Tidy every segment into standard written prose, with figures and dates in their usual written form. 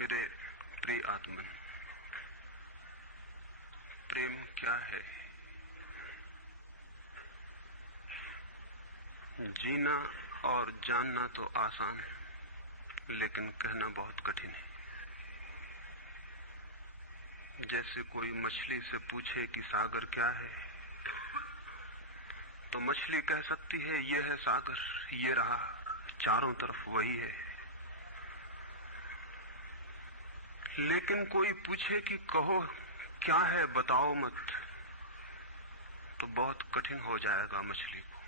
मेरे प्रिय आत्मन, प्रेम क्या है? जीना और जानना तो आसान है, लेकिन कहना बहुत कठिन है। जैसे कोई मछली से पूछे कि सागर क्या है, तो मछली कह सकती है यह है सागर, ये रहा, चारों तरफ वही है। लेकिन कोई पूछे कि कहो क्या है, बताओ मत, तो बहुत कठिन हो जाएगा मछली को।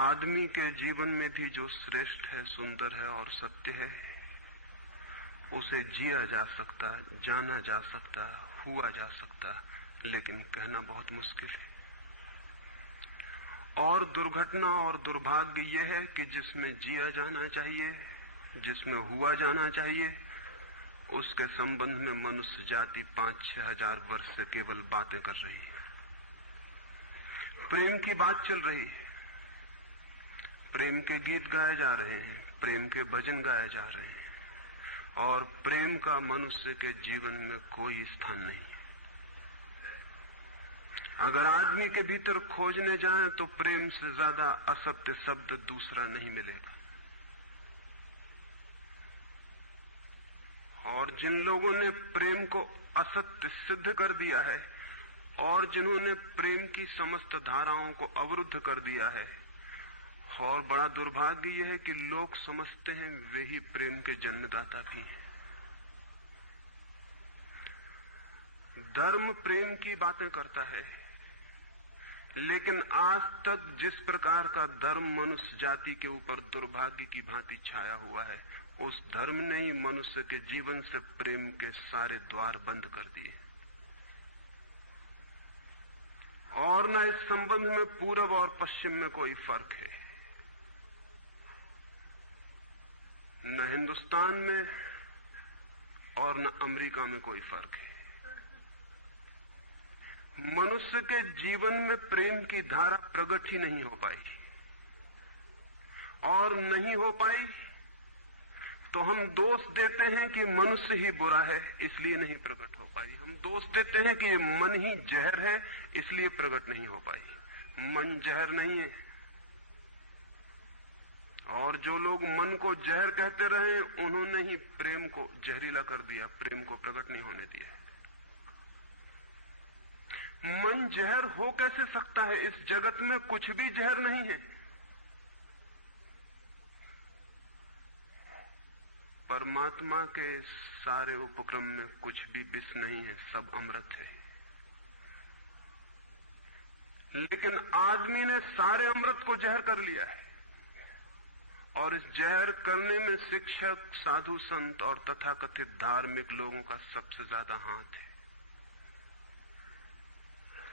आदमी के जीवन में भी जो श्रेष्ठ है, सुंदर है और सत्य है, उसे जिया जा सकता, जाना जा सकता, हुआ जा सकता, लेकिन कहना बहुत मुश्किल है। और दुर्घटना और दुर्भाग्य यह है कि जिसमें जिया जाना चाहिए, जिसमें हुआ जाना चाहिए, उसके संबंध में मनुष्य जाति 5-6 हजार वर्ष से केवल बातें कर रही है। प्रेम की बात चल रही है, प्रेम के गीत गाए जा रहे हैं, प्रेम के भजन गाए जा रहे हैं, और प्रेम का मनुष्य के जीवन में कोई स्थान नहीं है। अगर आदमी के भीतर खोजने जाएं तो प्रेम से ज्यादा असत्य शब्द दूसरा नहीं मिलेगा। और जिन लोगों ने प्रेम को असत्य सिद्ध कर दिया है और जिन्होंने प्रेम की समस्त धाराओं को अवरुद्ध कर दिया है, और बड़ा दुर्भाग्य यह है कि लोग समझते हैं वे ही प्रेम के जन्मदाता भी हैं। धर्म प्रेम की बातें करता है, लेकिन आज तक जिस प्रकार का धर्म मनुष्य जाति के ऊपर दुर्भाग्य की भांति छाया हुआ है, उस धर्म ने ही मनुष्य के जीवन से प्रेम के सारे द्वार बंद कर दिए। और न इस संबंध में पूरब और पश्चिम में कोई फर्क है, न हिंदुस्तान में और न अमेरिका में कोई फर्क है। मनुष्य के जीवन में प्रेम की धारा प्रकट ही नहीं हो पाई, और नहीं हो पाई तो हम दोष देते हैं कि मनुष्य ही बुरा है, इसलिए नहीं प्रकट हो पाई। हम दोष देते हैं कि मन ही जहर है, इसलिए प्रकट नहीं हो पाई। मन जहर नहीं है, और जो लोग मन को जहर कहते रहे उन्होंने ही प्रेम को जहरीला कर दिया, प्रेम को प्रकट नहीं होने दिया। मन जहर हो कैसे सकता है? इस जगत में कुछ भी जहर नहीं है। परमात्मा के सारे उपक्रम में कुछ भी विष नहीं है, सब अमृत है। लेकिन आदमी ने सारे अमृत को जहर कर लिया है, और इस जहर करने में शिक्षक, साधु, संत और तथाकथित धार्मिक लोगों का सबसे ज्यादा हाथ है।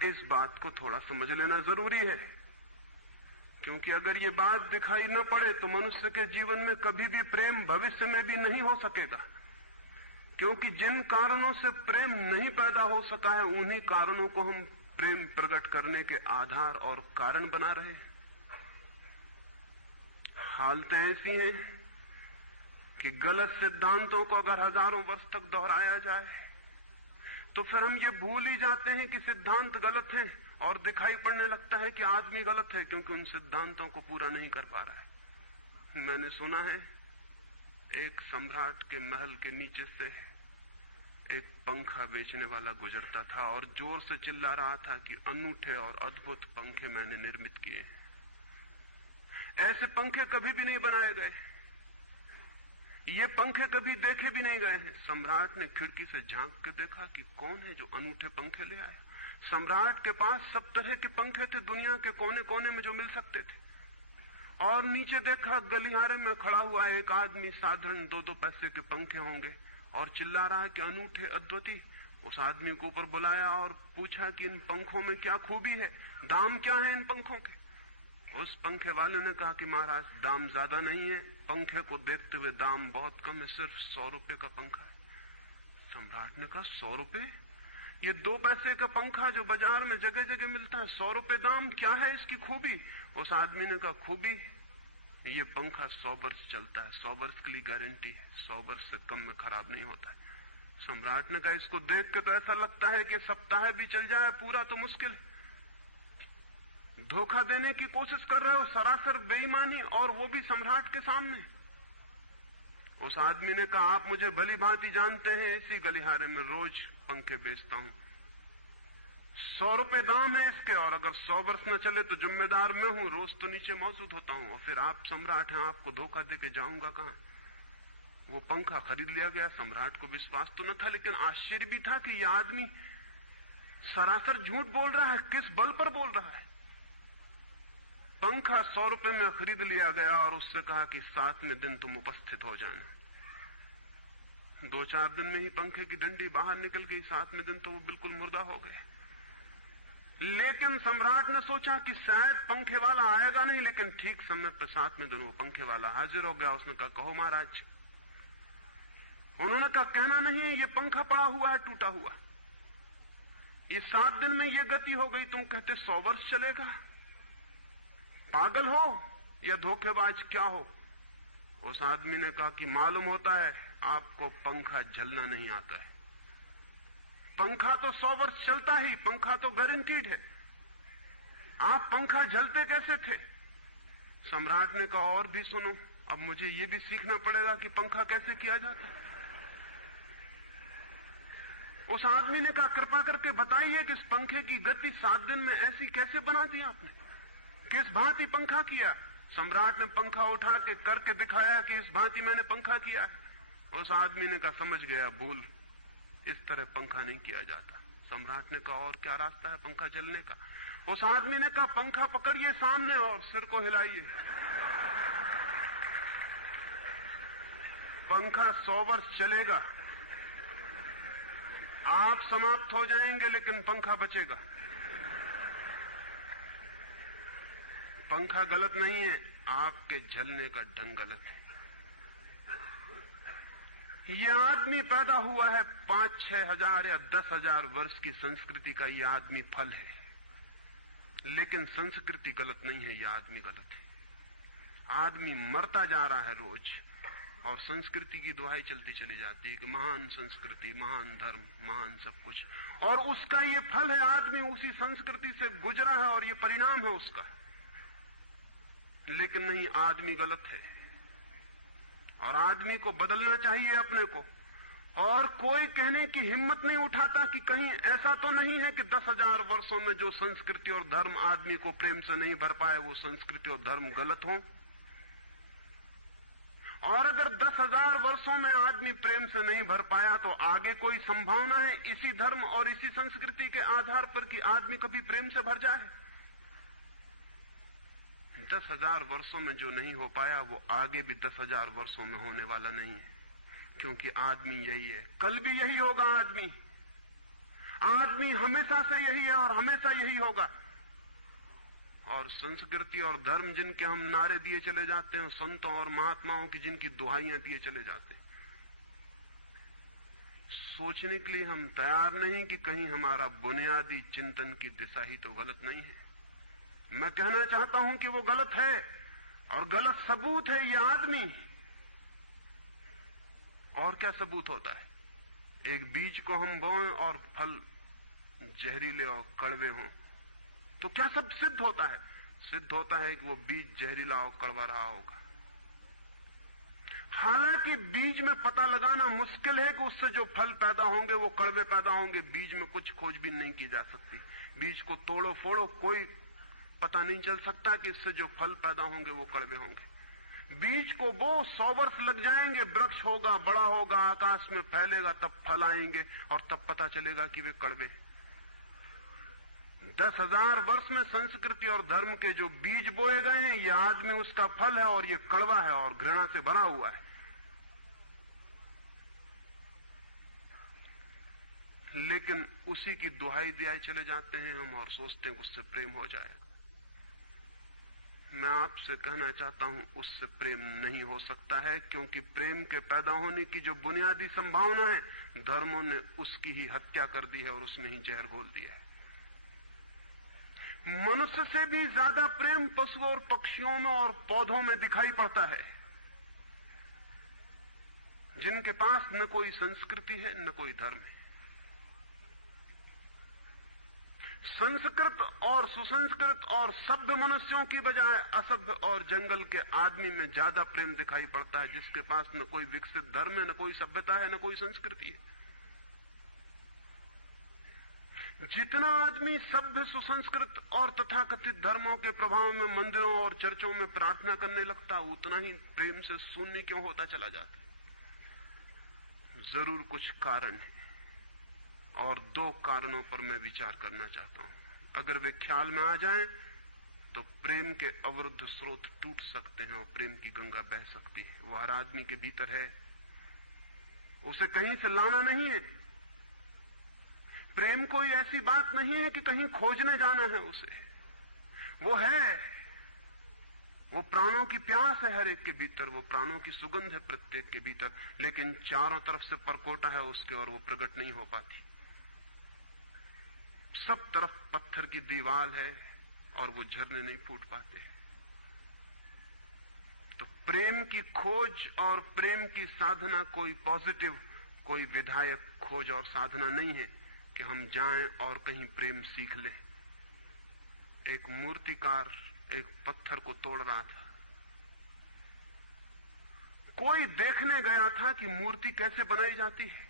इस बात को थोड़ा समझ लेना जरूरी है, क्योंकि अगर ये बात दिखाई न पड़े तो मनुष्य के जीवन में कभी भी प्रेम भविष्य में भी नहीं हो सकेगा। क्योंकि जिन कारणों से प्रेम नहीं पैदा हो सका है, उन्हीं कारणों को हम प्रेम प्रकट करने के आधार और कारण बना रहे हैं। हालतें ऐसी हैं कि गलत सिद्धांतों को अगर हजारों वर्ष तक दोहराया जाए तो फिर हम ये भूल ही जाते हैं कि सिद्धांत गलत हैं, और दिखाई पड़ने लगता है कि आदमी गलत है, क्योंकि उन सिद्धांतों को पूरा नहीं कर पा रहा है। मैंने सुना है एक सम्राट के महल के नीचे से एक पंखा बेचने वाला गुजरता था और जोर से चिल्ला रहा था कि अनूठे और अद्भुत पंखे मैंने निर्मित किए हैं। ऐसे पंखे कभी भी नहीं बनाए गए, ये पंखे कभी देखे भी नहीं गए हैं। सम्राट ने खिड़की से झांक के देखा कि कौन है जो अनूठे पंखे ले आया। सम्राट के पास सब तरह के पंखे थे, दुनिया के कोने कोने में जो मिल सकते थे। और नीचे देखा, गलियारे में खड़ा हुआ एक आदमी, साधारण 2-2 पैसे के पंखे होंगे, और चिल्ला रहा है कि अनूठे, अद्वितीय। उस आदमी को ऊपर बुलाया और पूछा कि इन पंखों में क्या खूबी है, दाम क्या है इन पंखों के? उस पंखे वाले ने कहा कि महाराज, दाम ज्यादा नहीं है, पंखे को देखते हुए दाम बहुत कम है, सिर्फ 100 रुपए का पंखा है। सम्राट ने कहा 100 रुपए? ये 2 पैसे का पंखा जो बाजार में जगह जगह मिलता है, 100 रुपए दाम, क्या है इसकी खूबी? उस आदमी ने कहा खूबी, ये पंखा 100 वर्ष चलता है, 100 वर्ष के लिए गारंटी है, 100 वर्ष से कम में खराब नहीं होता है। सम्राट ने कहा इसको देख के तो ऐसा लगता है कि सप्ताह भी चल जाए पूरा तो मुश्किल है। धोखा देने की कोशिश कर रहे हो, सरासर बेईमानी, और वो भी सम्राट के सामने। उस आदमी ने कहा आप मुझे भली भांति जानते हैं, इसी गलिहारे में रोज पंखे बेचता हूं, 100 रुपए दाम है इसके, और अगर 100 वर्ष न चले तो जिम्मेदार मैं हूं, रोज तो नीचे मौजूद होता हूं, और फिर आप सम्राट हैं, आपको धोखा देके जाऊंगा कहां। वो पंखा खरीद लिया गया। सम्राट को विश्वास तो न था, लेकिन आश्चर्य भी था कि यह आदमी सरासर झूठ बोल रहा है, किस बल पर बोल रहा है। पंखा 100 रुपए में खरीद लिया गया और उससे कहा कि 7वें दिन तुम उपस्थित हो जाना। 2-4 दिन में ही पंखे की डंडी बाहर निकल गई, 7वें दिन तो वो बिल्कुल मुर्दा हो गए। लेकिन सम्राट ने सोचा कि शायद पंखे वाला आएगा नहीं, लेकिन ठीक समय पर 7वें दिन वो पंखे वाला हाजिर हो गया। उसने कहा कहो महाराज। उन्होंने कहा कहना नहीं है, ये पंखा पड़ा हुआ है टूटा हुआ, ये 7 दिन में ये गति हो गई, तुम कहते 100 वर्ष चलेगा। पागल हो या धोखेबाज क्या हो। उस आदमी ने कहा कि मालूम होता है आपको पंखा जलना नहीं आता है, पंखा तो 100 वर्ष चलता ही, पंखा तो गारंटीड है, आप पंखा जलते कैसे थे। सम्राट ने कहा और भी सुनो, अब मुझे ये भी सीखना पड़ेगा कि पंखा कैसे किया जाता है। उस आदमी ने कहा कृपा करके बताइए कि इस पंखे की गति 7 दिन में ऐसी कैसे बना दी आपने, किस भांति पंखा किया। सम्राट ने पंखा उठा के करके दिखाया कि इस भांति मैंने पंखा किया है। उस आदमी ने कहा समझ गया, भूल, इस तरह पंखा नहीं किया जाता। सम्राट ने कहा और क्या रास्ता है पंखा जलने का। उस आदमी ने कहा पंखा पकड़िए सामने और सिर को हिलाइए, पंखा 100 वर्ष चलेगा, आप समाप्त हो जाएंगे लेकिन पंखा बचेगा। पंखा गलत नहीं है, आपके जलने का ढंग गलत है। यह आदमी पैदा हुआ है 5-6 हजार या 10 हजार वर्ष की संस्कृति का, यह आदमी फल है, लेकिन संस्कृति गलत नहीं है, यह आदमी गलत है। आदमी मरता जा रहा है रोज, और संस्कृति की दुहाई चलती चली जाती है कि महान संस्कृति, महान धर्म, महान सब कुछ, और उसका ये फल है। आदमी उसी संस्कृति से गुजरा है और ये परिणाम है उसका। लेकिन नहीं, आदमी गलत है और आदमी को बदलना चाहिए अपने को। और कोई कहने की हिम्मत नहीं उठाता कि कहीं ऐसा तो नहीं है कि 10,000 वर्षों में जो संस्कृति और धर्म आदमी को प्रेम से नहीं भर पाए, वो संस्कृति और धर्म गलत हो। और अगर 10,000 वर्षों में आदमी प्रेम से नहीं भर पाया, तो आगे कोई संभावना है इसी धर्म और इसी संस्कृति के आधार पर कि आदमी कभी प्रेम से भर जाए। 10,000 वर्षों में जो नहीं हो पाया, वो आगे भी 10,000 वर्षों में होने वाला नहीं है, क्योंकि आदमी यही है, कल भी यही होगा। आदमी हमेशा से यही है और हमेशा यही होगा। और संस्कृति और धर्म जिनके हम नारे दिए चले जाते हैं, संतों और महात्माओं की जिनकी दुहाइयां दिए चले जाते हैं, सोचने के लिए हम तैयार नहीं कि कहीं हमारा बुनियादी चिंतन की दिशा ही तो गलत नहीं है। मैं कहना चाहता हूं कि वो गलत है, और गलत सबूत है ये आदमी। और क्या सबूत होता है? एक बीज को हम बोएं और फल जहरीले और कड़वे हों, तो क्या सब सिद्ध होता है? सिद्ध होता है कि वो बीज जहरीला और कड़वा रहा होगा। हालांकि बीज में पता लगाना मुश्किल है कि उससे जो फल पैदा होंगे वो कड़वे पैदा होंगे। बीज में कुछ खोजबीन नहीं की जा सकती। बीज को तोड़ो फोड़ो, कोई पता नहीं चल सकता कि इससे जो फल पैदा होंगे वो कड़वे होंगे। बीज को वो 100 वर्ष लग जाएंगे, वृक्ष होगा, बड़ा होगा, आकाश में फैलेगा, तब फल आएंगे और तब पता चलेगा कि वे कड़वे। 10,000 वर्ष में संस्कृति और धर्म के जो बीज बोए गए हैं, ये आदमी उसका फल है और ये कड़वा है और घृणा से भरा हुआ है। लेकिन उसी की दुहाई दिए चले जाते हैं हम और सोचते हैं उससे प्रेम हो जाएगा। मैं आपसे कहना चाहता हूं उससे प्रेम नहीं हो सकता है, क्योंकि प्रेम के पैदा होने की जो बुनियादी संभावना है, धर्मों ने उसकी ही हत्या कर दी है और उसमें ही जहर घोल दिया है। मनुष्य से भी ज्यादा प्रेम पशुओं और पक्षियों में और पौधों में दिखाई पड़ता है, जिनके पास न कोई संस्कृति है न कोई धर्म है। संस्कृत और सुसंस्कृत और सभ्य मनुष्यों की बजाय असभ्य और जंगल के आदमी में ज्यादा प्रेम दिखाई पड़ता है, जिसके पास न कोई विकसित धर्म है, न कोई सभ्यता है, न कोई संस्कृति है। जितना आदमी सभ्य, सुसंस्कृत और तथाकथित धर्मों के प्रभाव में मंदिरों और चर्चों में प्रार्थना करने लगता, उतना ही प्रेम से शून्य क्यों होता चला जाता? जरूर कुछ कारण है, और दो कारणों पर मैं विचार करना चाहता हूं। अगर वे ख्याल में आ जाएं तो प्रेम के अवरुद्ध स्रोत टूट सकते हैं और प्रेम की गंगा बह सकती है। वो हर आदमी के भीतर है, उसे कहीं से लाना नहीं है। प्रेम कोई ऐसी बात नहीं है कि कहीं खोजने जाना है उसे, वो है, वो प्राणों की प्यास है हर एक के भीतर, वो प्राणों की सुगंध है प्रत्येक के भीतर, लेकिन चारों तरफ से परकोटा है उसके और वो प्रकट नहीं हो पाती। सब तरफ पत्थर की दीवार है और वो झरने नहीं फूट पाते। तो प्रेम की खोज और प्रेम की साधना कोई पॉजिटिव, कोई विधायक खोज और साधना नहीं है कि हम जाएं और कहीं प्रेम सीख लें। एक मूर्तिकार एक पत्थर को तोड़ रहा था, कोई देखने गया था कि मूर्ति कैसे बनाई जाती है।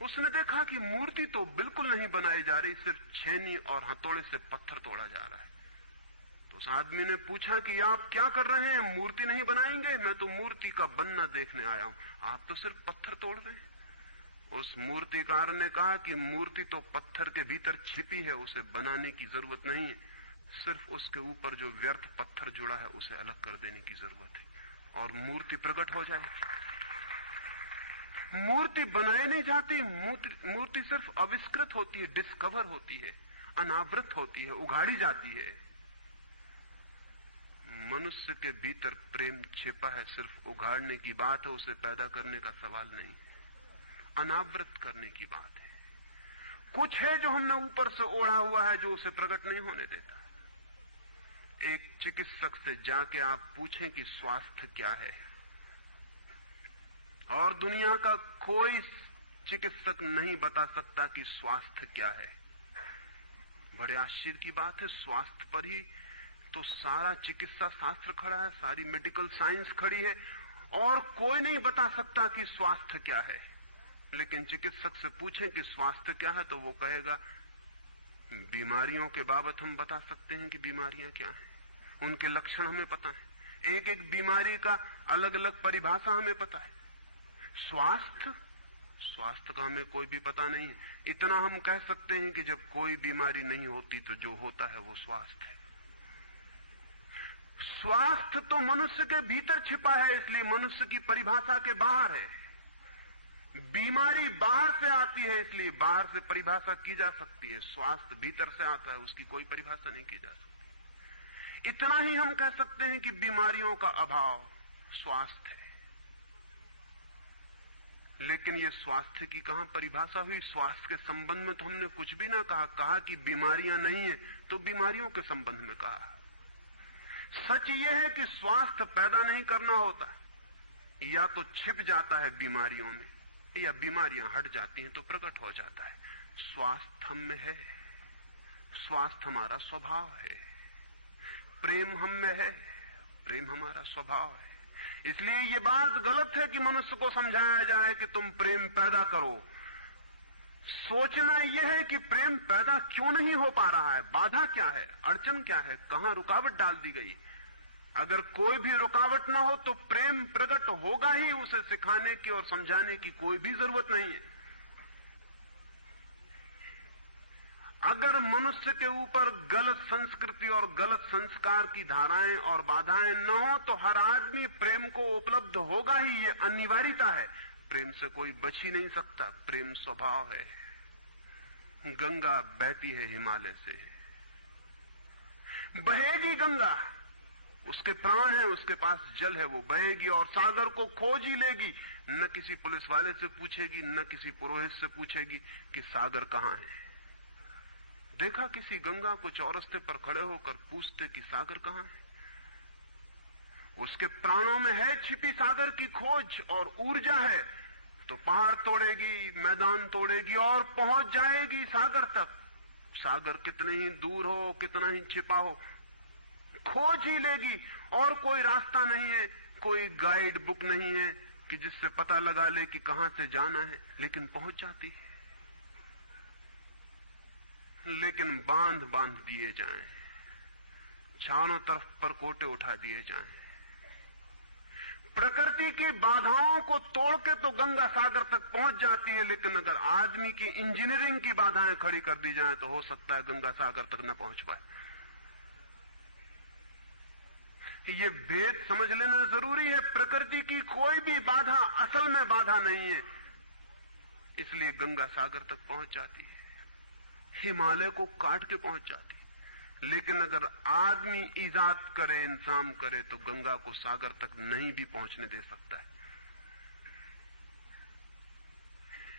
उसने देखा कि मूर्ति तो बिल्कुल नहीं बनाई जा रही, सिर्फ छेनी और हथौड़े से पत्थर तोड़ा जा रहा है। तो उस आदमी ने पूछा कि आप क्या कर रहे हैं, मूर्ति नहीं बनाएंगे? मैं तो मूर्ति का बनना देखने आया हूं, आप तो सिर्फ पत्थर तोड़ रहे हैं। उस मूर्तिकार ने कहा कि मूर्ति तो पत्थर के भीतर छिपी है, उसे बनाने की जरूरत नहीं है, सिर्फ उसके ऊपर जो व्यर्थ पत्थर जुड़ा है उसे अलग कर देने की जरूरत है और मूर्ति प्रकट हो जाएगी। मूर्ति बनाई नहीं जाती, मूर्ति सिर्फ आविष्कृत होती है, डिस्कवर होती है, अनावृत होती है, उगाड़ी जाती है। मनुष्य के भीतर प्रेम छिपा है, सिर्फ उगाड़ने की बात है, उसे पैदा करने का सवाल नहीं है, अनावृत करने की बात है। कुछ है जो हमने ऊपर से ओढ़ा हुआ है, जो उसे प्रकट नहीं होने देता। एक चिकित्सक से जाके आप पूछें कि स्वास्थ्य क्या है, और दुनिया का कोई चिकित्सक नहीं बता सकता कि स्वास्थ्य क्या है। बड़े आश्चर्य की बात है, स्वास्थ्य पर ही तो सारा चिकित्सा शास्त्र खड़ा है, सारी मेडिकल साइंस खड़ी है, और कोई नहीं बता सकता कि स्वास्थ्य क्या है। लेकिन चिकित्सक से पूछें कि स्वास्थ्य क्या है, तो वो कहेगा बीमारियों के बाबत हम बता सकते हैं कि बीमारियां क्या हैं, उनके लक्षण हमें पता है, एक एक बीमारी का अलग अलग परिभाषा हमें पता है। स्वास्थ्य का हमें कोई भी पता नहीं है। इतना हम कह सकते हैं कि जब कोई बीमारी नहीं होती तो जो होता है वो स्वास्थ्य है। स्वास्थ्य तो मनुष्य के भीतर छिपा है, इसलिए मनुष्य की परिभाषा के बाहर है। बीमारी बाहर से आती है, इसलिए बाहर से परिभाषा की जा सकती है। स्वास्थ्य भीतर से आता है, उसकी कोई परिभाषा नहीं की जा सकती। इतना ही हम कह सकते हैं कि बीमारियों का अभाव स्वास्थ्य है। लेकिन ये स्वास्थ्य की कहां परिभाषा हुई? स्वास्थ्य के संबंध में तो हमने कुछ भी ना कहा कि बीमारियां नहीं है, तो बीमारियों के संबंध में कहा। सच ये है कि स्वास्थ्य पैदा नहीं करना होता, या तो छिप जाता है बीमारियों में, या बीमारियां हट जाती हैं तो प्रकट हो जाता है। स्वास्थ्य हम में है, स्वास्थ्य हमारा स्वभाव है, प्रेम हम में है, प्रेम हमारा स्वभाव है। इसलिए ये बात गलत है कि मनुष्य को समझाया जाए कि तुम प्रेम पैदा करो। सोचना यह है कि प्रेम पैदा क्यों नहीं हो पा रहा है, बाधा क्या है, अड़चन क्या है, कहां रुकावट डाल दी गई। अगर कोई भी रुकावट ना हो तो प्रेम प्रकट होगा ही, उसे सिखाने की और समझाने की कोई भी जरूरत नहीं है। अगर मनुष्य के ऊपर गलत संस्कृति और गलत संस्कार की धाराएं और बाधाएं न हो तो हर आदमी प्रेम को उपलब्ध होगा ही, ये अनिवार्यता है। प्रेम से कोई बच ही नहीं सकता, प्रेम स्वभाव है। गंगा बहती है हिमालय से, बहेगी गंगा, उसके प्राण है, उसके पास जल है, वो बहेगी और सागर को खोज ही लेगी। न किसी पुलिस वाले से पूछेगी, न किसी पुरोहित से पूछेगी कि सागर कहां है। देखा किसी गंगा को चौरस्ते पर खड़े होकर पूछते कि सागर कहां है? उसके प्राणों में है छिपी सागर की खोज और ऊर्जा है, तो पहाड़ तोड़ेगी, मैदान तोड़ेगी और पहुंच जाएगी सागर तक। सागर कितने ही दूर हो, कितना ही छिपा हो, खोज ही लेगी। और कोई रास्ता नहीं है, कोई गाइड बुक नहीं है कि जिससे पता लगा ले कि कहां से जाना है, लेकिन पहुंच जाती है। लेकिन बांध बांध दिए जाएं, चारों तरफ पर कोटे उठा दिए जाएं, प्रकृति की बाधाओं को तोड़ के तो गंगा सागर तक पहुंच जाती है, लेकिन अगर आदमी की इंजीनियरिंग की बाधाएं खड़ी कर दी जाएं तो हो सकता है गंगा सागर तक न पहुंच पाए। ये भेद समझ लेना जरूरी है। प्रकृति की कोई भी बाधा असल में बाधा नहीं है, इसलिए गंगा सागर तक पहुंच जाती है, हिमालय को काट के पहुंच जाती है। लेकिन अगर आदमी ईजाद करे, इंतजाम करे, तो गंगा को सागर तक नहीं भी पहुंचने दे सकता है।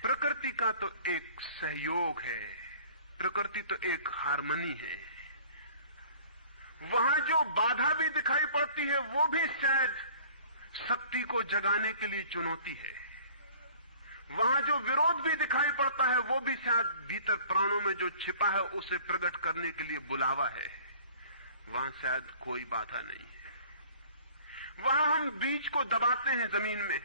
प्रकृति का तो एक सहयोग है, प्रकृति तो एक हार्मनी है। वहां जो बाधा भी दिखाई पड़ती है वो भी शायद शक्ति को जगाने के लिए चुनौती है। वहां जो विरोध भी दिखाई पड़ता है वो भी शायद भीतर प्राणों में जो छिपा है उसे प्रकट करने के लिए बुलावा है। वहां शायद कोई बाधा नहीं है। वहां हम बीज को दबाते हैं जमीन में,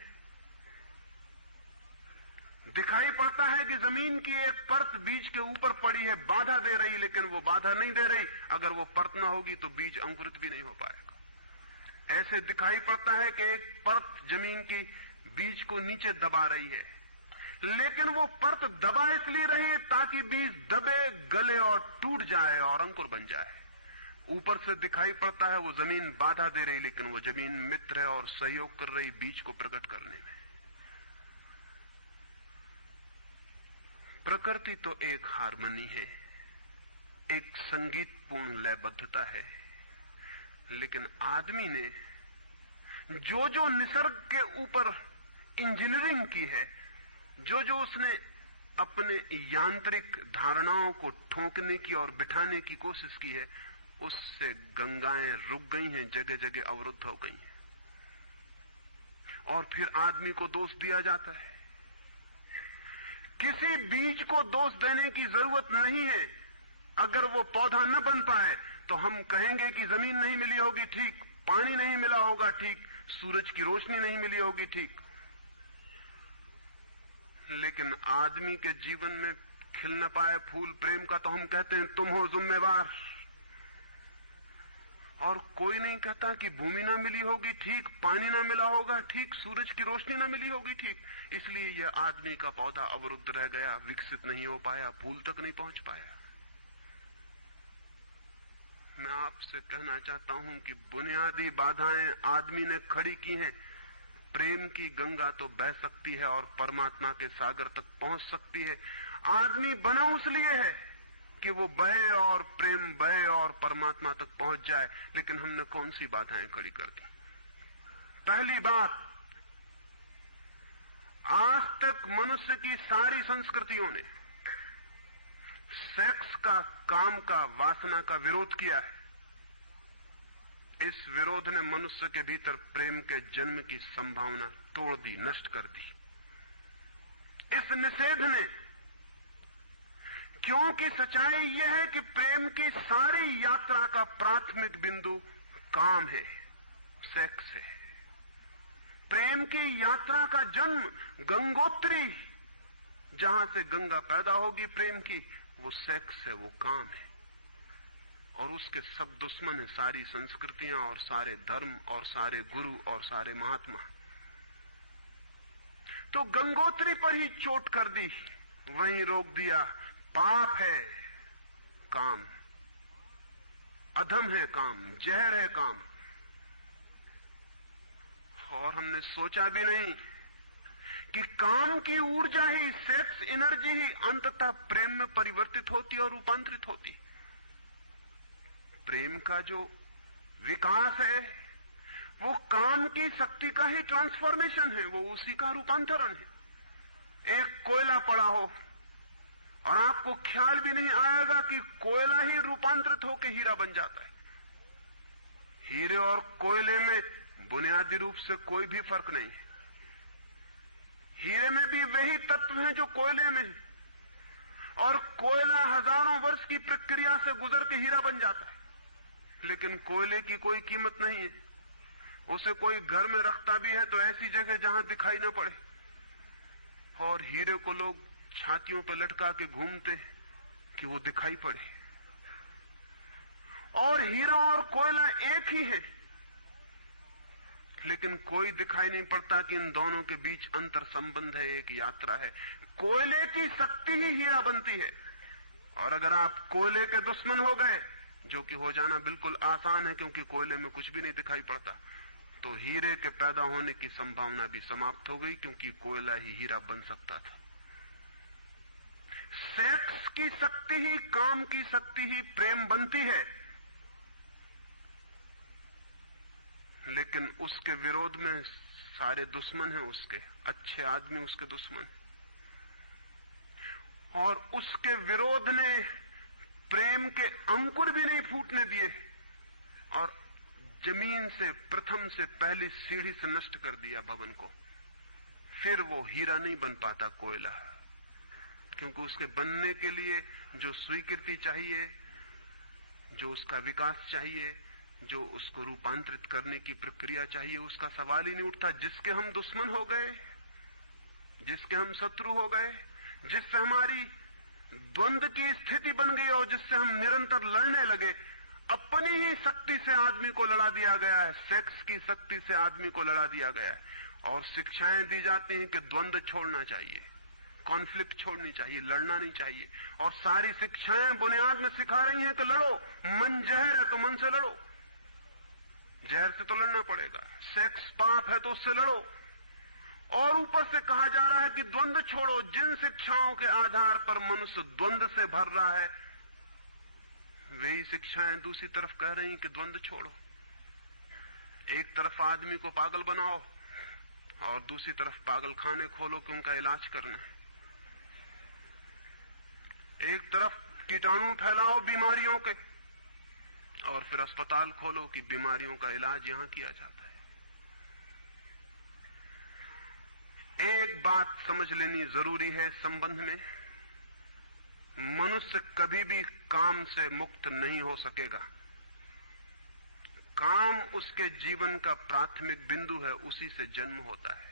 दिखाई पड़ता है कि जमीन की एक परत बीज के ऊपर पड़ी है, बाधा दे रही, लेकिन वो बाधा नहीं दे रही। अगर वो परत ना होगी तो बीज अंकुरित भी नहीं हो पाएगा। ऐसे दिखाई पड़ता है कि एक परत जमीन की बीज को नीचे दबा रही है, लेकिन वो परत दबा इसलिए रही है ताकि बीज दबे, गले और टूट जाए और अंकुर बन जाए। ऊपर से दिखाई पड़ता है वो जमीन बाधा दे रही, लेकिन वो जमीन मित्र है और सहयोग कर रही बीज को प्रकट करने में। प्रकृति तो एक हार्मनी है, एक संगीतपूर्ण लयबद्धता है, लेकिन आदमी ने जो जो निसर्ग के ऊपर इंजीनियरिंग की है, जो जो उसने अपने यांत्रिक धारणाओं को ठोकने की और बिठाने की कोशिश की है, उससे गंगाएं रुक गई हैं, जगह जगह अवरुद्ध हो गई हैं। और फिर आदमी को दोष दिया जाता है। किसी बीज को दोष देने की जरूरत नहीं है। अगर वो पौधा न बन पाए तो हम कहेंगे कि जमीन नहीं मिली होगी, ठीक, पानी नहीं मिला होगा, ठीक, सूरज की रोशनी नहीं मिली होगी, ठीक, लेकिन आदमी के जीवन में खिल न पाए फूल प्रेम का तो हम कहते हैं तुम हो जिम्मेवार। और कोई नहीं कहता कि भूमि ना मिली होगी, ठीक, पानी ना मिला होगा, ठीक, सूरज की रोशनी ना मिली होगी, ठीक, इसलिए यह आदमी का पौधा अवरुद्ध रह गया, विकसित नहीं हो पाया, फूल तक नहीं पहुंच पाया। मैं आपसे कहना चाहता हूं कि बुनियादी बाधाएं आदमी ने खड़ी की हैं। प्रेम की गंगा तो बह सकती है और परमात्मा के सागर तक पहुंच सकती है। आदमी बना उसलिए है कि वो बहे और प्रेम बहे और परमात्मा तक पहुंच जाए, लेकिन हमने कौन सी बाधाएं खड़ी कर दी? पहली बात, आज तक मनुष्य की सारी संस्कृतियों ने सेक्स का, काम का, वासना का विरोध किया है। इस विरोध ने मनुष्य के भीतर प्रेम के जन्म की संभावना तोड़ दी, नष्ट कर दी। इस निषेध ने, क्योंकि सच्चाई यह है कि प्रेम की सारी यात्रा का प्राथमिक बिंदु काम है, सेक्स है। प्रेम की यात्रा का जन्म गंगोत्री, जहां से गंगा पैदा होगी प्रेम की, वो सेक्स है, वो काम है। और उसके सब दुश्मन है, सारी संस्कृतियां और सारे धर्म और सारे गुरु और सारे महात्मा। तो गंगोत्री पर ही चोट कर दी, वहीं रोक दिया। पाप है काम, अधम है काम, जहर है काम। और हमने सोचा भी नहीं कि काम की ऊर्जा ही, सेक्स एनर्जी ही अंततः प्रेम में परिवर्तित होती और रूपांतरित होती। प्रेम का जो विकास है वो काम की शक्ति का ही ट्रांसफॉर्मेशन है, वो उसी का रूपांतरण है। एक कोयला पड़ा हो और आपको ख्याल भी नहीं आएगा कि कोयला ही रूपांतरित होकर हीरा बन जाता है। हीरे और कोयले में बुनियादी रूप से कोई भी फर्क नहीं है। हीरे में भी वही तत्व हैं जो कोयले में है, और कोयला हजारों वर्ष की प्रक्रिया से गुजर के हीरा बन जाता है। लेकिन कोयले की कोई कीमत नहीं है। उसे कोई घर में रखता भी है तो ऐसी जगह जहां दिखाई न पड़े, और हीरे को लोग छातियों पर लटका के घूमते हैं कि वो दिखाई पड़े। और हीरा और कोयला एक ही है, लेकिन कोई दिखाई नहीं पड़ता कि इन दोनों के बीच अंतर संबंध है, एक यात्रा है। कोयले की शक्ति ही हीरा बनती है, और अगर आप कोयले के दुश्मन हो गए, जो कि हो जाना बिल्कुल आसान है क्योंकि कोयले में कुछ भी नहीं दिखाई पड़ता, तो हीरे के पैदा होने की संभावना भी समाप्त हो गई, क्योंकि कोयला ही हीरा बन सकता था। सेक्स की शक्ति ही, काम की शक्ति ही प्रेम बनती है, लेकिन उसके विरोध में सारे दुश्मन हैं उसके, अच्छे आदमी उसके दुश्मन, और उसके विरोध ने प्रेम के अंकुर भी नहीं फूटने दिए, और जमीन से प्रथम से पहली सीढ़ी से नष्ट कर दिया भवन को। फिर वो हीरा नहीं बन पाता कोयला, क्योंकि उसके बनने के लिए जो स्वीकृति चाहिए, जो उसका विकास चाहिए, जो उसको रूपांतरित करने की प्रक्रिया चाहिए, उसका सवाल ही नहीं उठता। जिसके हम दुश्मन हो गए, जिसके हम शत्रु हो गए, जिससे हमारी द्वंद्व की स्थिति बन गई और जिससे हम निरंतर लड़ने लगे, अपनी ही शक्ति से आदमी को लड़ा दिया गया है, सेक्स की शक्ति से आदमी को लड़ा दिया गया है। और शिक्षाएं दी जाती हैं कि द्वंद्व छोड़ना चाहिए, कॉन्फ्लिक्ट छोड़नी चाहिए, लड़ना नहीं चाहिए, और सारी शिक्षाएं बुनियाद में सिखा रही हैं कि लड़ो, मन जहर है तो मन से लड़ो, जहर से तो लड़ना पड़ेगा। सेक्स पाप है तो उससे लड़ो, और ऊपर से कहा जा रहा है कि द्वंद्व छोड़ो। जिन शिक्षाओं के आधार पर मनुष्य द्वंद्व से भर रहा है, वही शिक्षाएं दूसरी तरफ कह रही कि द्वंद्व छोड़ो। एक तरफ आदमी को पागल बनाओ और दूसरी तरफ पागल खाने खोलो कि उनका इलाज करना है। एक तरफ कीटाणु फैलाओ बीमारियों के, और फिर अस्पताल खोलो कि बीमारियों का इलाज यहां किया जाता है। एक बात समझ लेनी जरूरी है संबंध में, मनुष्य कभी भी काम से मुक्त नहीं हो सकेगा। काम उसके जीवन का प्राथमिक बिंदु है, उसी से जन्म होता है।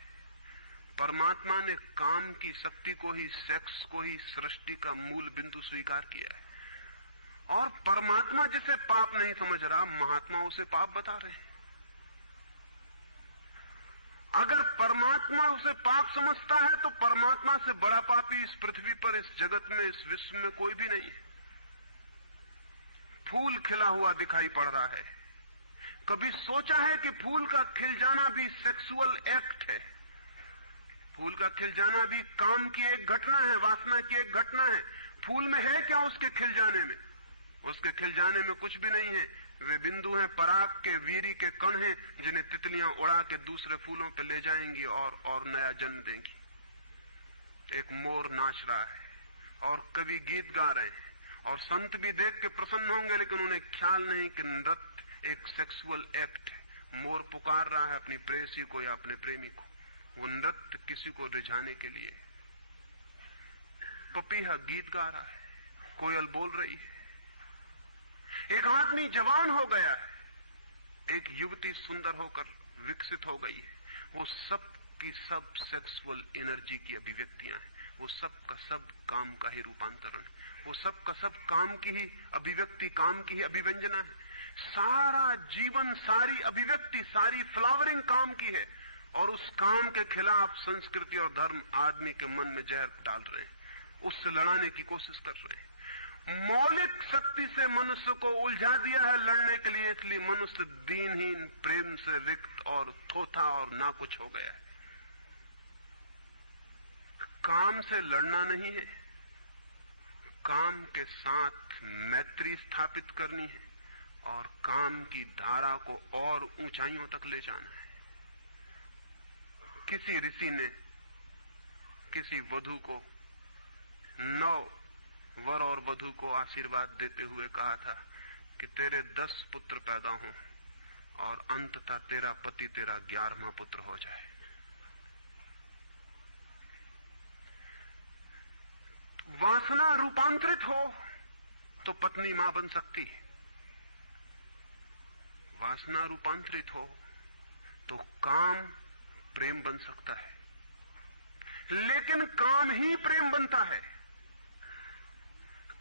परमात्मा ने काम की शक्ति को ही, सेक्स को ही सृष्टि का मूल बिंदु स्वीकार किया है, और परमात्मा जिसे पाप नहीं समझ रहा, महात्मा उसे पाप बता रहे हैं। अगर परमात्मा उसे पाप समझता है तो परमात्मा से बड़ा पापी इस पृथ्वी पर, इस जगत में, इस विश्व में कोई भी नहीं है। फूल खिला हुआ दिखाई पड़ रहा है, कभी सोचा है कि फूल का खिल जाना भी सेक्सुअल एक्ट है? फूल का खिल जाना भी काम की एक घटना है, वासना की एक घटना है। फूल में है क्या उसके खिल जाने में? उसके खिल जाने में कुछ भी नहीं है। वे बिंदु हैं, पराग के, वीरी के कण हैं, जिन्हें तितलियां उड़ा के दूसरे फूलों पे ले जाएंगी और नया जन्म देंगी। एक मोर नाच रहा है और कवि गीत गा रहे हैं, और संत भी देख के प्रसन्न होंगे, लेकिन उन्हें ख्याल नहीं कि नृत्य एक सेक्सुअल एक्ट है। मोर पुकार रहा है अपनी प्रेयसी को या अपने प्रेमी को, वो नृत्य किसी को रिझाने के लिए। पपीहा गीत गा रहा है, कोयल बोल रही है। एक आदमी जवान हो गया है, एक युवती सुंदर होकर विकसित हो गई है। वो सब की सब सेक्सुअल एनर्जी की अभिव्यक्तियां हैं, वो सब का सब काम का ही रूपांतरण, वो सब का सब काम की ही अभिव्यक्ति, काम की ही अभिव्यंजना है। सारा जीवन, सारी अभिव्यक्ति, सारी फ्लावरिंग काम की है, और उस काम के खिलाफ संस्कृति और धर्म आदमी के मन में जहर डाल रहे हैं, उससे लड़ाने की कोशिश कर रहे हैं। मौलिक शक्ति से मनुष्य को उलझा दिया है लड़ने के लिए, इसलिए मनुष्य दीनहीन, प्रेम से रिक्त और थोथा और नाकुछ हो गया है। काम से लड़ना नहीं है, काम के साथ मैत्री स्थापित करनी है और काम की धारा को और ऊंचाइयों तक ले जाना है। किसी ऋषि ने किसी वधू को 9 वर और वधू को आशीर्वाद देते हुए कहा था कि तेरे 10 पुत्र पैदा हों और अंततः तेरा पति तेरा 11वां पुत्र हो जाए। वासना रूपांतरित हो तो पत्नी मां बन सकती है, वासना रूपांतरित हो तो काम प्रेम बन सकता है, लेकिन काम ही प्रेम बनता है।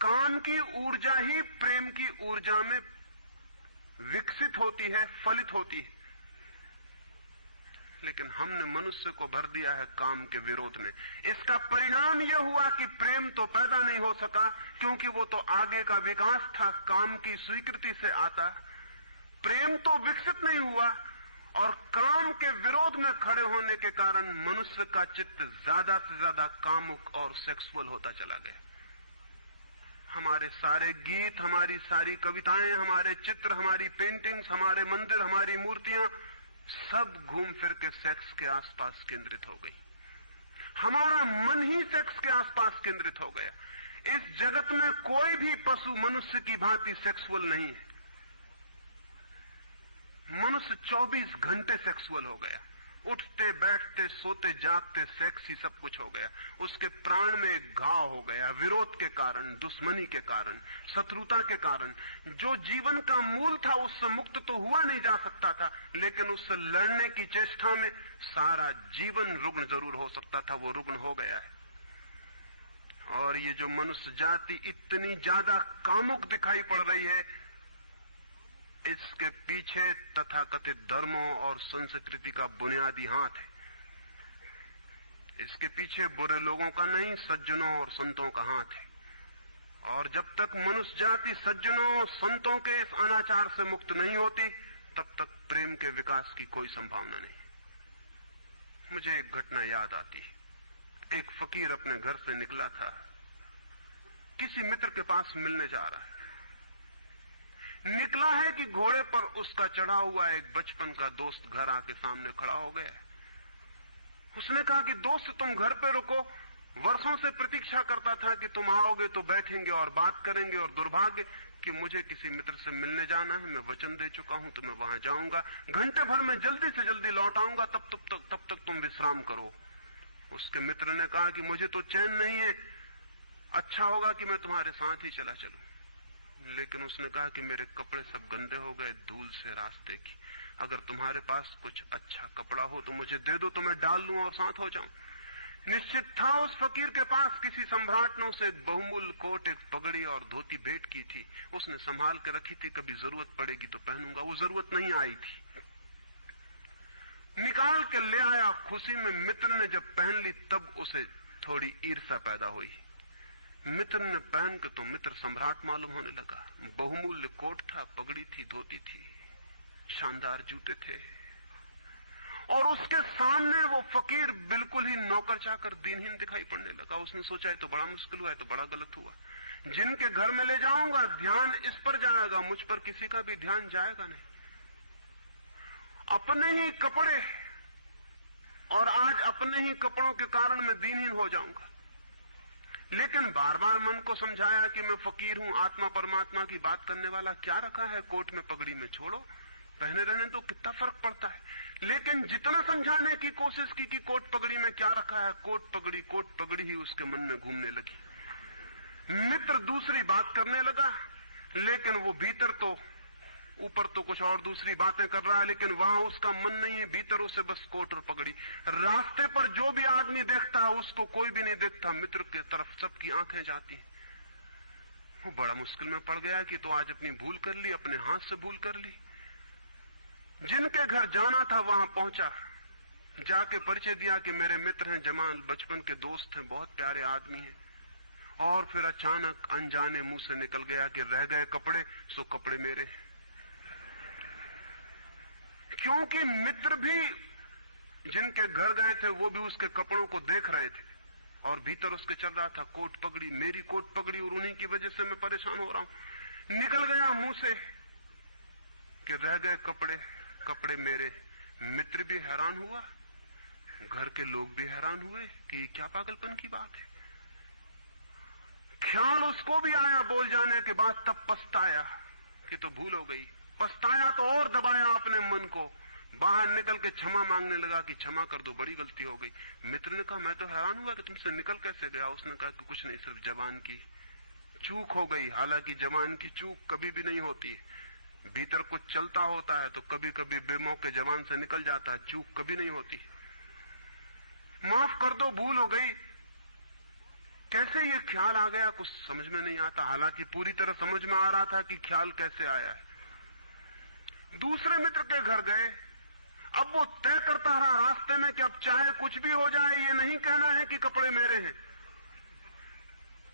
काम की ऊर्जा ही प्रेम की ऊर्जा में विकसित होती है, फलित होती है। लेकिन हमने मनुष्य को भर दिया है काम के विरोध में। इसका परिणाम यह हुआ कि प्रेम तो पैदा नहीं हो सका, क्योंकि वो तो आगे का विकास था, काम की स्वीकृति से आता। प्रेम तो विकसित नहीं हुआ और काम के विरोध में खड़े होने के कारण मनुष्य का चित्त ज्यादा से ज्यादा कामुक और सेक्सुअल होता चला गया। हमारे सारे गीत, हमारी सारी कविताएं, हमारे चित्र, हमारी पेंटिंग्स, हमारे मंदिर, हमारी मूर्तियां सब घूम फिर के सेक्स के आसपास केंद्रित हो गई। हमारा मन ही सेक्स के आसपास केंद्रित हो गया। इस जगत में कोई भी पशु मनुष्य की भांति सेक्सुअल नहीं है। मनुष्य 24 घंटे सेक्सुअल हो गया। उठते बैठते सोते जागते सेक्स ही सब कुछ हो गया। उसके प्राण में एक घाव हो गया, विरोध के कारण, दुश्मनी के कारण, शत्रुता के कारण। जो जीवन का मूल था उससे मुक्त तो हुआ नहीं जा सकता था, लेकिन उससे लड़ने की चेष्टा में सारा जीवन रुग्ण जरूर हो सकता था, वो रुग्ण हो गया है। और ये जो मनुष्य जाति इतनी ज्यादा कामुक दिखाई पड़ रही है, इसके पीछे तथाकथित धर्मों और संस्कृति का बुनियादी हाथ है। इसके पीछे बुरे लोगों का नहीं, सज्जनों और संतों का हाथ है। और जब तक मनुष्य जाति सज्जनों और संतों के इस अनाचार से मुक्त नहीं होती, तब तक प्रेम के विकास की कोई संभावना नहीं। मुझे एक घटना याद आती है। एक फकीर अपने घर से निकला था, किसी मित्र के पास मिलने जा रहा है। निकला है कि घोड़े पर उसका चढ़ा हुआ एक बचपन का दोस्त घर आके सामने खड़ा हो गया। उसने कहा कि दोस्त तुम घर पे रुको, वर्षों से प्रतीक्षा करता था कि तुम आओगे तो बैठेंगे और बात करेंगे, और दुर्भाग्य कि मुझे किसी मित्र से मिलने जाना है, मैं वचन दे चुका हूं तो मैं वहां जाऊंगा, घंटे भर में जल्दी से जल्दी लौट आऊंगा, तब तक तुम विश्राम करो। उसके मित्र ने कहा कि मुझे तो चैन नहीं है, अच्छा होगा कि मैं तुम्हारे साथ ही चला चलूं। लेकिन उसने कहा कि मेरे कपड़े सब गंदे हो गए धूल से रास्ते की, अगर तुम्हारे पास कुछ अच्छा कपड़ा हो तो मुझे दे दो, तो मैं डाल लूं और साथ हो जाऊं। निश्चित था उस फकीर के पास किसी सम्राट ने उसे एक बहुमूल्य कोट, एक पगड़ी और धोती भेंट की थी। उसने संभाल कर रखी थी, कभी जरूरत पड़ेगी तो पहनूंगा। वो जरूरत नहीं आई थी, निकाल के ले आया। खुशी में मित्र ने जब पहन ली तब उसे थोड़ी ईर्ष्या पैदा हुई। मित्र ने पहन के तो मित्र सम्राट मालूम होने लगा। बहुमूल्य कोट था, पगड़ी थी, धोती थी, शानदार जूते थे, और उसके सामने वो फकीर बिल्कुल ही नौकर चाकर दीनहीन दिखाई पड़ने लगा। उसने सोचा है तो बड़ा मुश्किल हुआ है, तो बड़ा गलत हुआ। जिनके घर में ले जाऊंगा ध्यान इस पर जाएगा, मुझ पर किसी का भी ध्यान जाएगा नहीं। अपने ही कपड़े, और आज अपने ही कपड़ों के कारण मैं दीनहीन हो जाऊंगा। लेकिन बार बार मन को समझाया कि मैं फकीर हूं, आत्मा परमात्मा की बात करने वाला, क्या रखा है कोट में पगड़ी में, छोड़ो, पहने रहने तो कितना फर्क पड़ता है। लेकिन जितना समझाने की कोशिश की कि कोट पगड़ी में क्या रखा है, कोट पगड़ी ही उसके मन में घूमने लगी। मित्र दूसरी बात करने लगा, लेकिन वो भीतर तो, ऊपर तो कुछ और दूसरी बातें कर रहा है, लेकिन वहां उसका मन नहीं है, भीतर उसे बस कोट और पगड़ी। रास्ते पर जो भी आदमी देखता है उसको कोई भी नहीं देखता, मित्र की तरफ सबकी आंखें जाती हैं। वो बड़ा मुश्किल में पड़ गया कि तो आज अपनी भूल कर ली, अपने हाथ से भूल कर ली। जिनके घर जाना था वहां पहुंचा, जाके परिचय दिया कि मेरे मित्र हैं जमाल, बचपन के दोस्त हैं, बहुत प्यारे आदमी हैं। और फिर अचानक अनजाने मुंह से निकल गया कि रह गए कपड़े सो कपड़े मेरे। क्योंकि मित्र भी जिनके घर गए थे वो भी उसके कपड़ों को देख रहे थे, और भीतर उसके चल रहा था कोट पगड़ी, मेरी कोट पगड़ी, और उन्हीं की वजह से मैं परेशान हो रहा हूं। निकल गया मुंह से कि रह गए कपड़े, कपड़े मेरे। मित्र भी हैरान हुआ, घर के लोग भी हैरान हुए कि ये क्या पागलपन की बात है। ख्याल उसको भी आया बोल जाने के बाद, तब पछताया कि तो भूल हो गई। पछताया तो और दबाया अपने मन को, बाहर निकल के क्षमा मांगने लगा कि क्षमा कर दो, बड़ी गलती हो गई। मित्र ने कहा मैं तो हैरान हुआ कि तुमसे निकल कैसे गया। उसने कहा कि कुछ नहीं, सिर्फ जबान की चूक हो गई। हालांकि जबान की चूक कभी भी नहीं होती, भीतर कुछ चलता होता है तो कभी कभी बेमौके जबान से निकल जाता है, चूक कभी नहीं होती। माफ कर दो, भूल हो गई। कैसे ये ख्याल आ गया कुछ समझ में नहीं आता, हालांकि पूरी तरह समझ में आ रहा था कि ख्याल कैसे आया है। दूसरे मित्र के घर गए। अब वो तय करता रहा रास्ते में कि अब चाहे कुछ भी हो जाए, ये नहीं कहना है कि कपड़े मेरे हैं।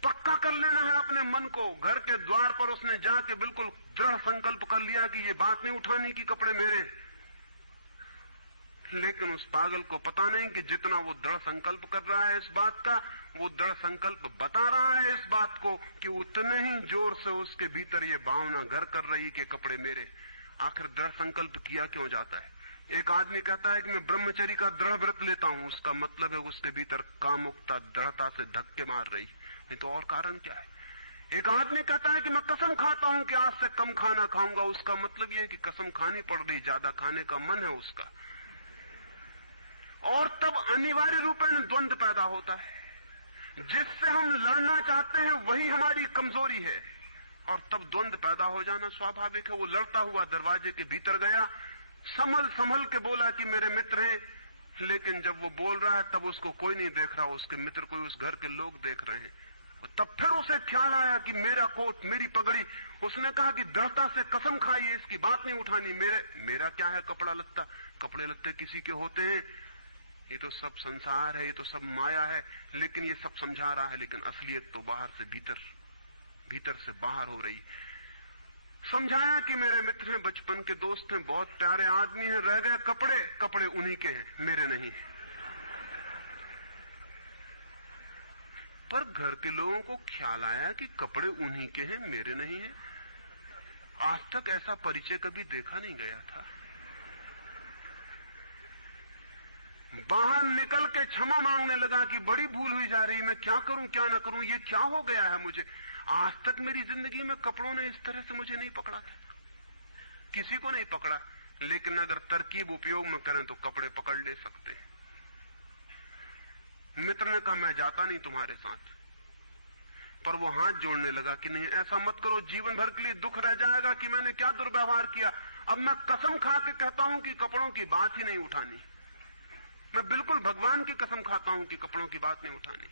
पक्का कर लेना है अपने मन को। घर के द्वार पर उसने जाके बिल्कुल दृढ़ संकल्प कर लिया कि ये बात नहीं उठानी कि कपड़े मेरे हैं। लेकिन उस पागल को पता नहीं कि जितना वो दृढ़ संकल्प कर रहा है इस बात का, वो दृढ़ संकल्प बता रहा है इस बात को कि उतने ही जोर से उसके भीतर ये भावना घर कर रही कि कपड़े मेरे। आखिर दृढ़ संकल्प किया क्यों जाता है? एक आदमी कहता है कि मैं ब्रह्मचर्य का दृढ़ व्रत लेता हूं, उसका मतलब है उसके भीतर कामुकता दृढ़ता से धक्के मार रही, नहीं तो और कारण क्या है? एक आदमी कहता है कि मैं कसम खाता हूं कि आज से कम खाना खाऊंगा, उसका मतलब ये कि कसम खानी पड़ रही, ज्यादा खाने का मन है उसका। और तब अनिवार्य रूप में द्वंद्व पैदा होता है। जिससे हम लड़ना चाहते हैं वही हमारी कमजोरी है, और तब द्वंद्व पैदा हो जाना स्वाभाविक है। वो लड़ता हुआ दरवाजे के भीतर गया, संभल संभल के बोला कि मेरे मित्र हैं, लेकिन जब वो बोल रहा है तब उसको कोई नहीं देख रहा, उसके मित्र कोई उस घर के लोग देख रहे हैं। तब फिर उसे ख्याल आया कि मेरा कोट, मेरी पगड़ी। उसने कहा कि दृढ़ता से कसम खाई, इसकी बात नहीं उठानी। मेरा क्या है कपड़ा लत्ता? कपड़े लत्ते किसी के होते हैं, ये तो सब संसार है, ये तो सब माया है। लेकिन ये सब समझा रहा है, लेकिन असलियत तो बाहर से भीतर, भीतर से बाहर हो रही। समझाया कि मेरे मित्र हैं, बचपन के दोस्त हैं, बहुत प्यारे आदमी हैं, रह गए कपड़े, कपड़े उन्हीं के हैं, मेरे नहीं। पर घर के लोगों को ख्याल आया कि कपड़े उन्हीं के हैं, मेरे नहीं है। आज तक ऐसा परिचय कभी देखा नहीं गया था। बाहर निकल के क्षमा मांगने लगा कि बड़ी भूल हुई जा रही, मैं क्या करूं क्या ना करूं, ये क्या हो गया है मुझे। आज तक मेरी जिंदगी में कपड़ों ने इस तरह से मुझे नहीं पकड़ा था, किसी को नहीं पकड़ा। लेकिन अगर तरकीब उपयोग में करें तो कपड़े पकड़ ले सकते हैं। मित्र ने कहा मैं जाता नहीं तुम्हारे साथ, पर वो हाथ जोड़ने लगा कि नहीं ऐसा मत करो, जीवन भर के लिए दुख रह जाएगा कि मैंने क्या दुर्व्यवहार किया। अब मैं कसम खा के कहता हूं कि कपड़ों की बात ही नहीं उठानी। मैं बिल्कुल भगवान की कसम खाता हूं कि कपड़ों की बात नहीं उठानी।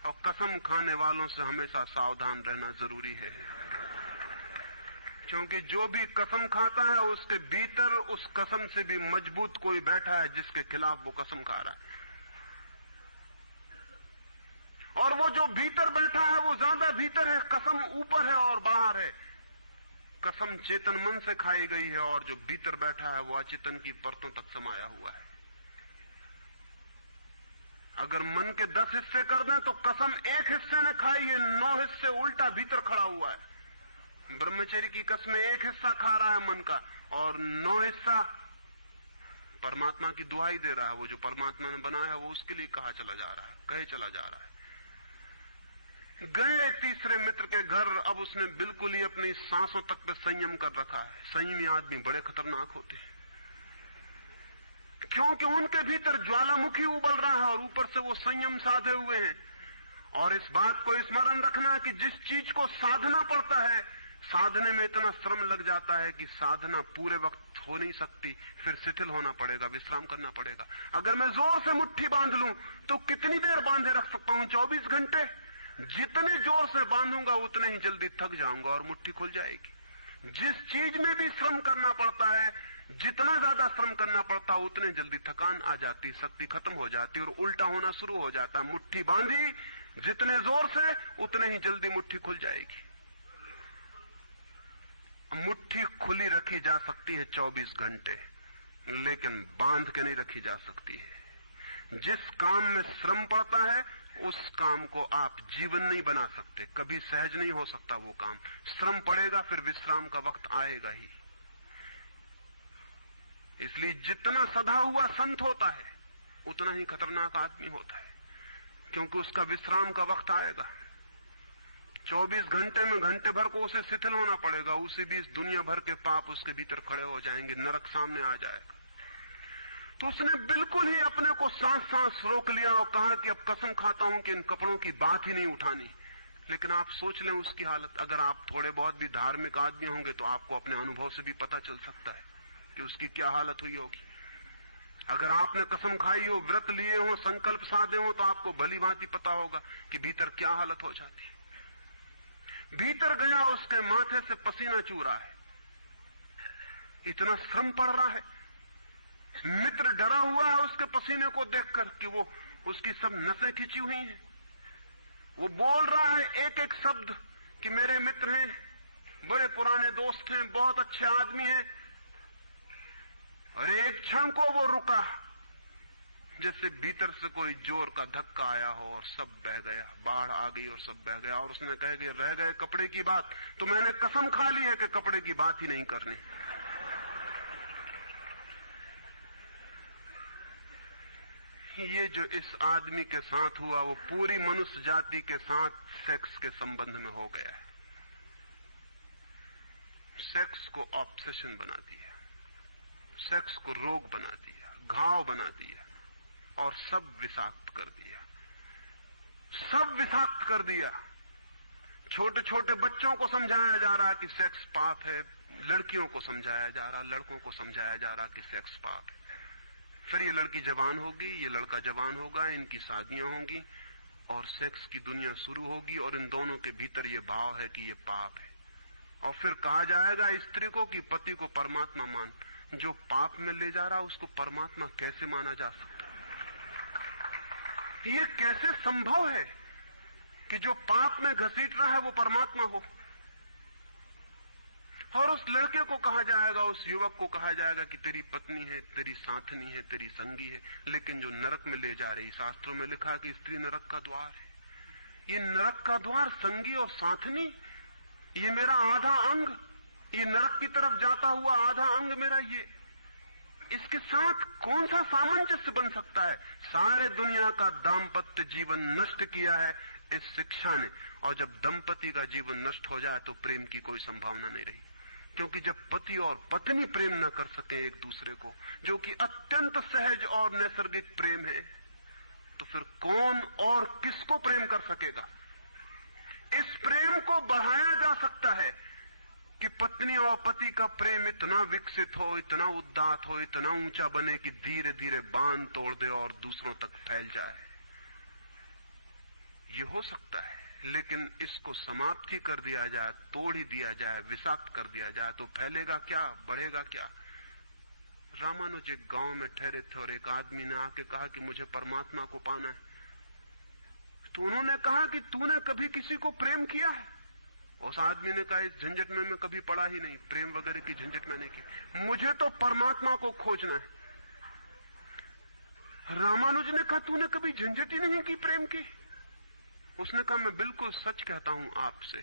और कसम खाने वालों से हमेशा सावधान रहना जरूरी है, क्योंकि जो भी कसम खाता है उसके भीतर उस कसम से भी मजबूत कोई बैठा है जिसके खिलाफ वो कसम खा रहा है। और वो जो भीतर बैठा है वो ज्यादा भीतर है, कसम ऊपर है और बाहर है। कसम चेतन मन से खाई गई है, और जो भीतर बैठा है वो अचेतन की परतों तक समाया हुआ है। अगर मन के 10 हिस्से कर दें तो कसम एक हिस्से ने खाई है, 9 हिस्से उल्टा भीतर खड़ा हुआ है। ब्रह्मचर्य की कसम एक हिस्सा खा रहा है मन का, और 9 हिस्सा परमात्मा की दुहाई दे रहा है। वो जो परमात्मा ने बनाया वो उसके लिए कहा चला जा रहा है, कहे चला जा रहा है। गए तीसरे मित्र के घर। अब उसने बिल्कुल ही अपनी सांसों तक पे संयम कर रखा है। संयमी आदमी बड़े खतरनाक होते हैं, क्योंकि उनके भीतर ज्वालामुखी उबल रहा है और ऊपर से वो संयम साधे हुए हैं। और इस बात को स्मरण रखना कि जिस चीज को साधना पड़ता है, साधने में इतना श्रम लग जाता है कि साधना पूरे वक्त हो नहीं सकती, फिर शिथिल होना पड़ेगा, विश्राम करना पड़ेगा। अगर मैं जोर से मुट्ठी बांध लूं तो कितनी देर बांधे रख सकता हूं? 24 घंटे। जितने जोर से बांधूंगा उतने ही जल्दी थक जाऊंगा और मुट्ठी खुल जाएगी। जिस चीज में भी श्रम करना पड़ता है, जितना ज्यादा श्रम करना पड़ता है उतने जल्दी थकान आ जाती, शक्ति खत्म हो जाती और उल्टा होना शुरू हो जाता। मुट्ठी बांधी जितने जोर से उतने ही जल्दी मुट्ठी खुल जाएगी। मुट्ठी खुली रखी जा सकती है 24 घंटे, लेकिन बांध के नहीं रखी जा सकती है। जिस काम में श्रम पड़ता है उस काम को आप जीवन नहीं बना सकते, कभी सहज नहीं हो सकता वो काम। श्रम पड़ेगा, फिर विश्राम का वक्त आएगा ही। इसलिए जितना सदा हुआ संत होता है उतना ही खतरनाक आदमी होता है, क्योंकि उसका विश्राम का वक्त आएगा। 24 घंटे में घंटे भर को उसे शिथिल होना पड़ेगा, उसी बीच दुनिया भर के पाप उसके भीतर खड़े हो जाएंगे, नरक सामने आ जाएगा। तो उसने बिल्कुल ही अपने को सांस रोक लिया और कहा कि अब कसम खाता हूं कि इन कपड़ों की बात ही नहीं उठानी। लेकिन आप सोच लें उसकी हालत, अगर आप थोड़े बहुत भी धार्मिक आदमी होंगे तो आपको अपने अनुभव से भी पता चल सकता है कि उसकी क्या हालत हुई होगी। अगर आपने कसम खाई हो, व्रत लिए हो, संकल्प साधे हो, तो आपको भली भांति पता होगा कि भीतर क्या हालत हो जाती है। भीतर गया, उसके माथे से पसीना चू रहा है, इतना श्रम पड़ रहा है। मित्र डरा हुआ है उसके पसीने को देखकर कि वो उसकी सब नसें खिंची हुई हैं। वो बोल रहा है एक एक शब्द कि मेरे मित्र हैं, बड़े पुराने दोस्त हैं, बहुत अच्छे आदमी हैं। और एक क्षण को वो रुका, जैसे भीतर से कोई जोर का धक्का आया हो और सब बह गया, बाढ़ आ गई और सब बह गया। और उसने कह दिया, रह गए कपड़े की बात, तो मैंने कसम खा ली है कि कपड़े की बात ही नहीं करनी। ये जो इस आदमी के साथ हुआ वो पूरी मनुष्य जाति के साथ सेक्स के संबंध में हो गया है। सेक्स को ऑब्सेशन बना दिया, सेक्स को रोग बना दिया, घाव बना दिया और सब विषाक्त कर दिया, सब विषाक्त कर दिया। छोटे छोटे बच्चों को समझाया जा रहा कि सेक्स पाप है, लड़कियों को समझाया जा रहा, लड़कों को समझाया जा रहा कि सेक्स पाप है। फिर ये लड़की जवान होगी, ये लड़का जवान होगा, इनकी शादियां होंगी और सेक्स की दुनिया शुरू होगी और इन दोनों के भीतर ये भाव है कि ये पाप है। और फिर कहा जाएगा स्त्री को कि पति को परमात्मा मान। जो पाप में ले जा रहा उसको परमात्मा कैसे माना जा सकता है? ये कैसे संभव है कि जो पाप में घसीट रहा है वो परमात्मा हो? और उस लड़के को कहा जाएगा, उस युवक को कहा जाएगा कि तेरी पत्नी है, तेरी साथनी है, तेरी संगी है। लेकिन जो नरक में ले जा रही, शास्त्रों में लिखा कि स्त्री नरक का द्वार है। ये नरक का द्वार, संगी और साथनी, ये मेरा आधा अंग, ये नरक की तरफ जाता हुआ आधा अंग मेरा, ये इसके साथ कौन सा सामंजस्य बन सकता है? सारे दुनिया का दाम्पत्य जीवन नष्ट किया है इस शिक्षा ने। और जब दंपति का जीवन नष्ट हो जाए तो प्रेम की कोई संभावना नहीं रही। क्योंकि जब पति और पत्नी प्रेम न कर सके एक दूसरे को, जो कि अत्यंत सहज और नैसर्गिक प्रेम है, तो फिर कौन और किसको प्रेम कर सकेगा? इस प्रेम को बढ़ाया जा सकता है कि पत्नी और पति का प्रेम इतना विकसित हो, इतना उदात्त हो, इतना ऊंचा बने कि धीरे धीरे बांध तोड़ दे और दूसरों तक फैल जाए। ये हो सकता है, लेकिन इसको समाप्त ही कर दिया जाए, तोड़ ही दिया जाए, विषाक्त कर दिया जाए तो फैलेगा क्या, बढ़ेगा क्या? रामानुज एक गांव में ठहरे थे और एक आदमी ने आके कहा कि मुझे परमात्मा को पाना है। तो उन्होंने कहा कि तूने कभी किसी को प्रेम किया है? उस आदमी ने कहा, इस झंझट में मैं कभी पड़ा ही नहीं, प्रेम वगैरह की झंझट मैंने की, मुझे तो परमात्मा को खोजना है। रामानुज ने कहा, तूने कभी झंझट ही नहीं की प्रेम की? उसने कहा, मैं बिल्कुल सच कहता हूं आपसे।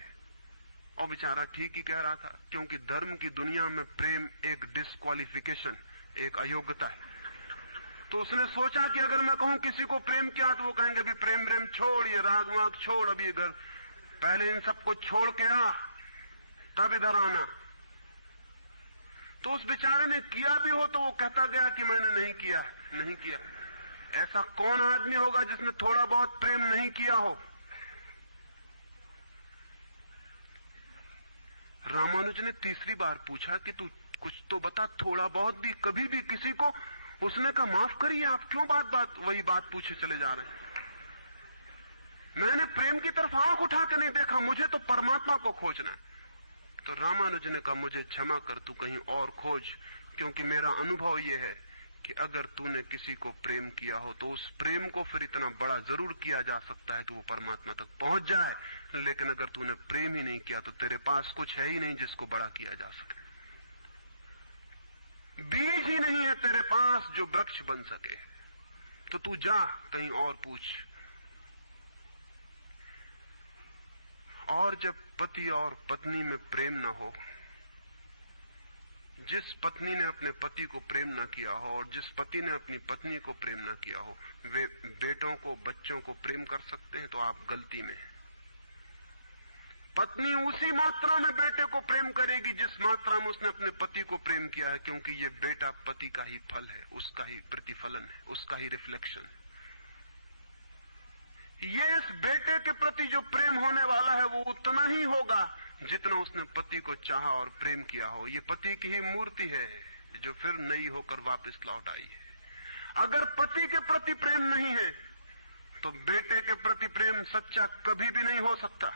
और बेचारा ठीक ही कह रहा था, क्योंकि धर्म की दुनिया में प्रेम एक डिस्क्वालिफिकेशन, एक अयोग्यता है। तो उसने सोचा कि अगर मैं कहूं किसी को प्रेम किया तो वो कहेंगे अभी प्रेम छोड़, ये राग वाग छोड़, अभी अगर पहले इन सबको छोड़ के आ तब इधर आना। तो उस बेचारे ने किया भी हो तो वो कहता गया कि मैंने नहीं किया, नहीं किया। ऐसा कौन आदमी होगा जिसने थोड़ा बहुत प्रेम नहीं किया हो? रामानुज ने तीसरी बार पूछा कि तू कुछ तो बता, थोड़ा बहुत भी, कभी भी किसी को? उसने कहा, माफ करिए, आप क्यों बात वही बात पूछे चले जा रहे हैं? मैंने प्रेम की तरफ आंख उठा के नहीं देखा, मुझे तो परमात्मा को खोजना है। तो रामानुज ने कहा, मुझे क्षमा कर, तू कहीं और खोज, क्योंकि मेरा अनुभव यह है कि अगर तूने किसी को प्रेम किया हो तो उस प्रेम को फिर इतना बड़ा जरूर किया जा सकता है कि वो परमात्मा तक पहुंच जाए। लेकिन अगर तूने प्रेम ही नहीं किया तो तेरे पास कुछ है ही नहीं जिसको बड़ा किया जा सके। बीज ही नहीं है तेरे पास जो वृक्ष बन सके। तो तू जा कहीं और पूछ। और जब पति और पत्नी में प्रेम न हो, जिस पत्नी ने अपने पति को प्रेम न किया हो और जिस पति ने अपनी पत्नी को प्रेम न किया हो, वे बेटों को, बच्चों को प्रेम कर सकते हैं तो आप गलती में हैं। पत्नी उसी मात्रा में बेटे को प्रेम करेगी जिस मात्रा में उसने अपने पति को प्रेम किया है, क्योंकि ये बेटा पति का ही फल है, उसका ही प्रतिफलन है, उसका ही रिफ्लेक्शन है। ये इस बेटे के प्रति जो प्रेम होने वाला है वो उतना ही होगा जितना उसने पति को चाहा और प्रेम किया हो। ये पति की ही मूर्ति है जो फिर नई होकर वापस लौट आई है। अगर पति के प्रति प्रेम नहीं है तो बेटे के प्रति प्रेम सच्चा कभी भी नहीं हो सकता।